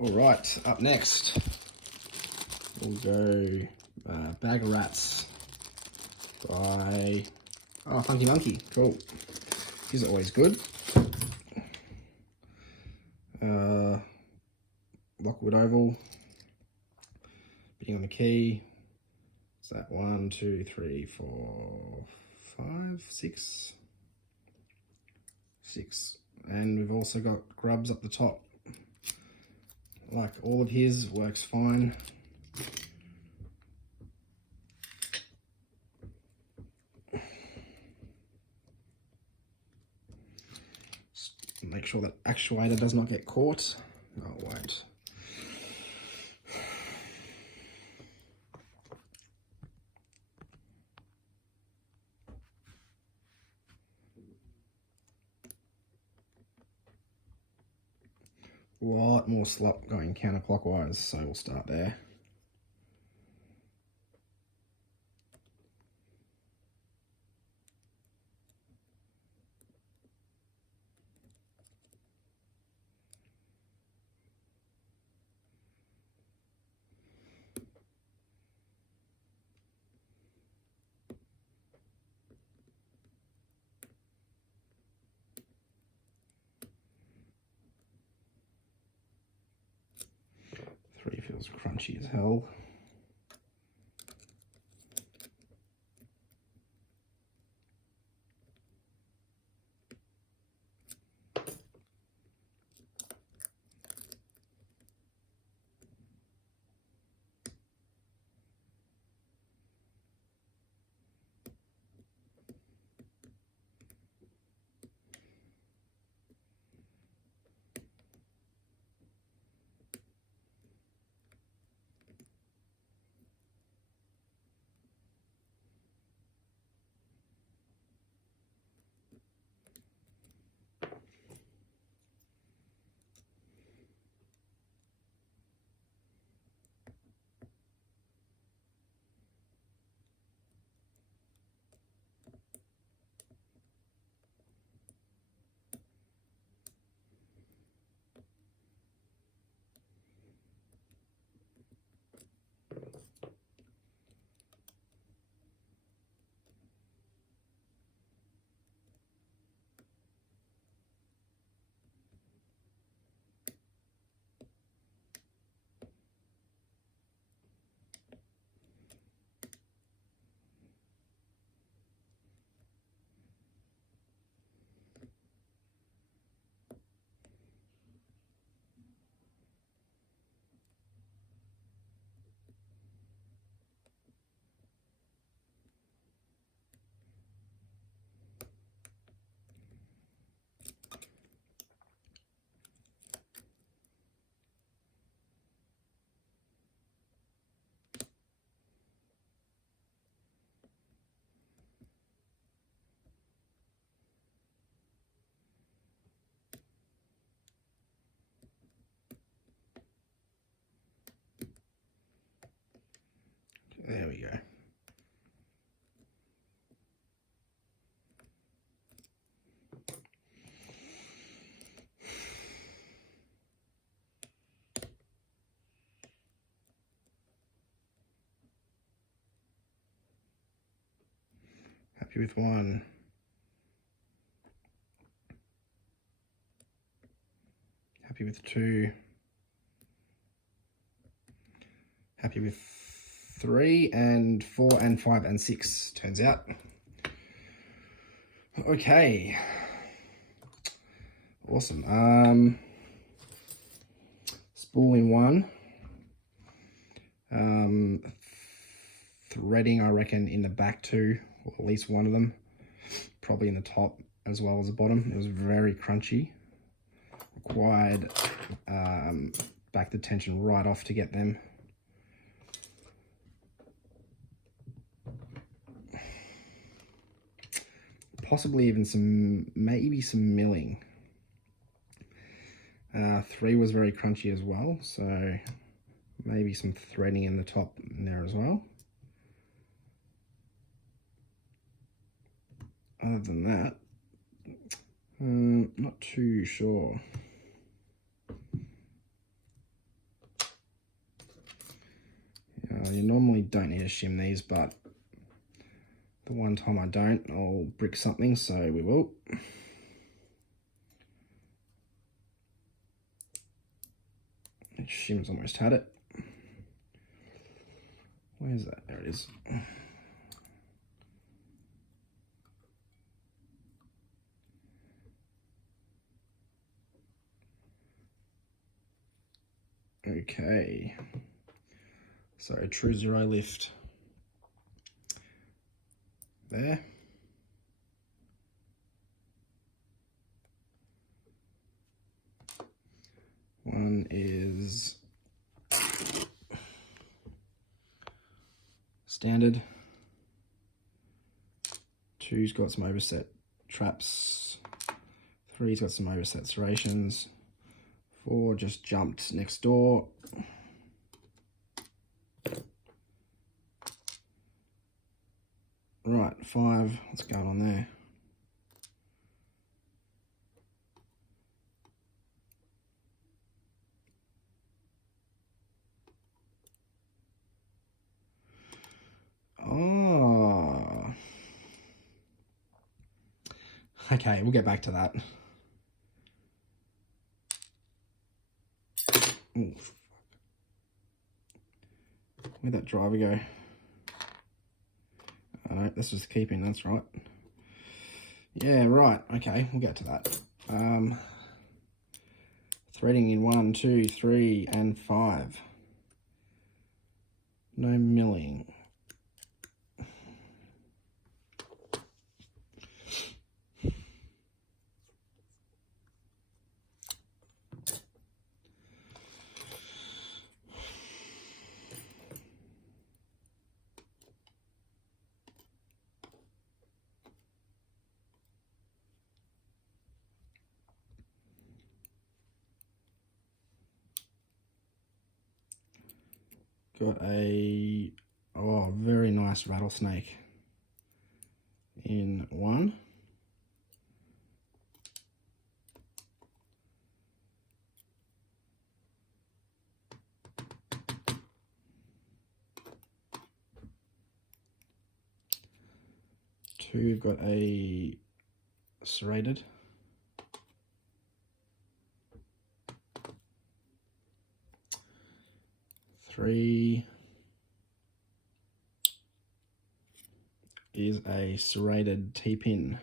All right, up next, we'll go Bag of Rats by FunKey. Cool. These are always good. Lockwood Oval. Bidding on the key. Is that 1, 2, 3, 4, 5, 6? 6. And we've also got grubs up the top. Like all of his, works fine. Just make sure that actuator does not get caught. No, it won't. A lot more slop going counterclockwise, so we'll start there. Three feels crunchy as hell. There we go. Happy with one. Happy with two. Happy with 3 and 4 and 5 and 6, turns out. Okay. Awesome. Spooling 1. Threading, I reckon, in the back 2, or at least one of them. Probably in the top as well as the bottom. It was very crunchy. Required back the tension right off to get them. Possibly even maybe some milling. 3 was very crunchy as well, so maybe some threading in the top in there as well. Other than that, not too sure. You normally don't need to shim these, but the one time I don't, I'll brick something, so we will. Shim's almost had it. Where's that? There it is. Okay. So true zero lift there. One is standard. Two's got some overset traps. Three's got some overset serrations. Four just jumped next door. Right, five, what's going on there? Oh. Okay, we'll get back to that. Ooh. Where'd that driver go? Oh, no, this was keeping, that's right. Yeah, right, okay, we'll get to that. Threading in 1, 2, 3, and 5. No milling. Got a very nice rattlesnake in 1. Two, we've got a serrated. Three is a serrated T-pin.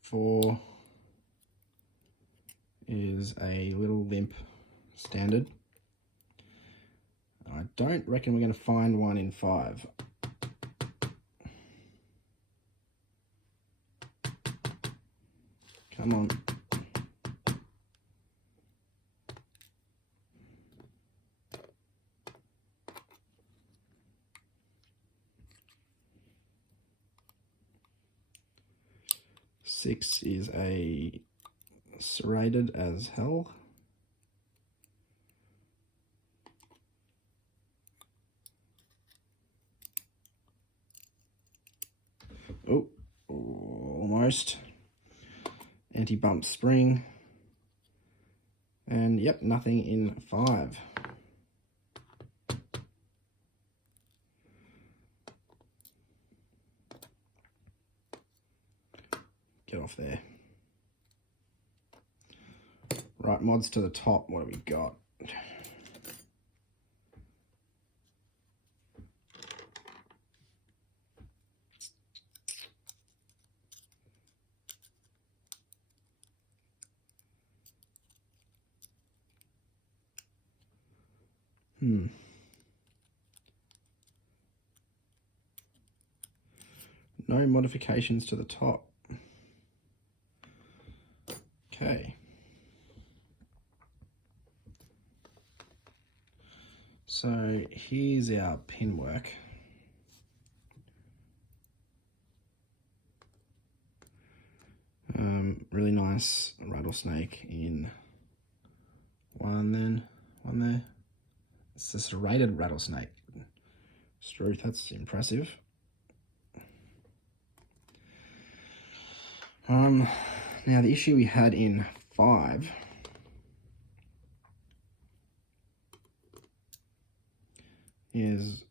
Four is a little limp standard. I don't reckon we're going to find one in 5. Come on. Six is a serrated as hell. Oh, almost. Anti-bump spring. And yep, nothing in 5. Get off there. Right, mods to the top. What have we got? No modifications to the top. Okay. So here's our pin work. Really nice rattlesnake in 1 then, 1 there. It's a serrated rattlesnake. Struth, that's impressive. Now the issue we had in 5 is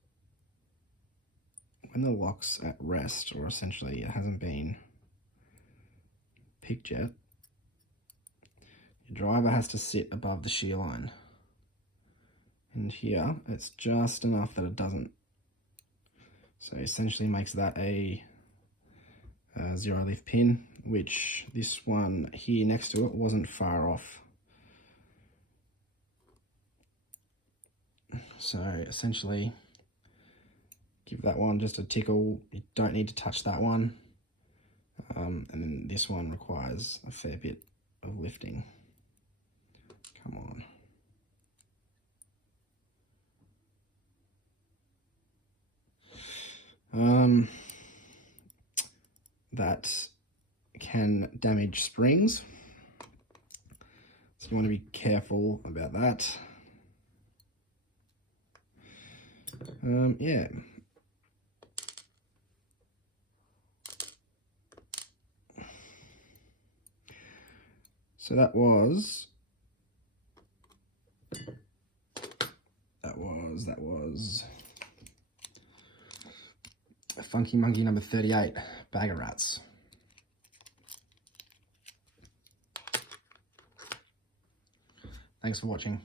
when the lock's at rest, or essentially it hasn't been picked yet, your driver has to sit above the shear line. And here, it's just enough that it doesn't. So essentially makes that a zero lift pin, which this one here next to it wasn't far off. So essentially, give that one just a tickle. You don't need to touch that one. And then this one requires a fair bit of lifting. Come on. That can damage springs, so you want to be careful about that. Yeah. So that was FunKey Monkey number 38, Bag of Rats. Thanks for watching.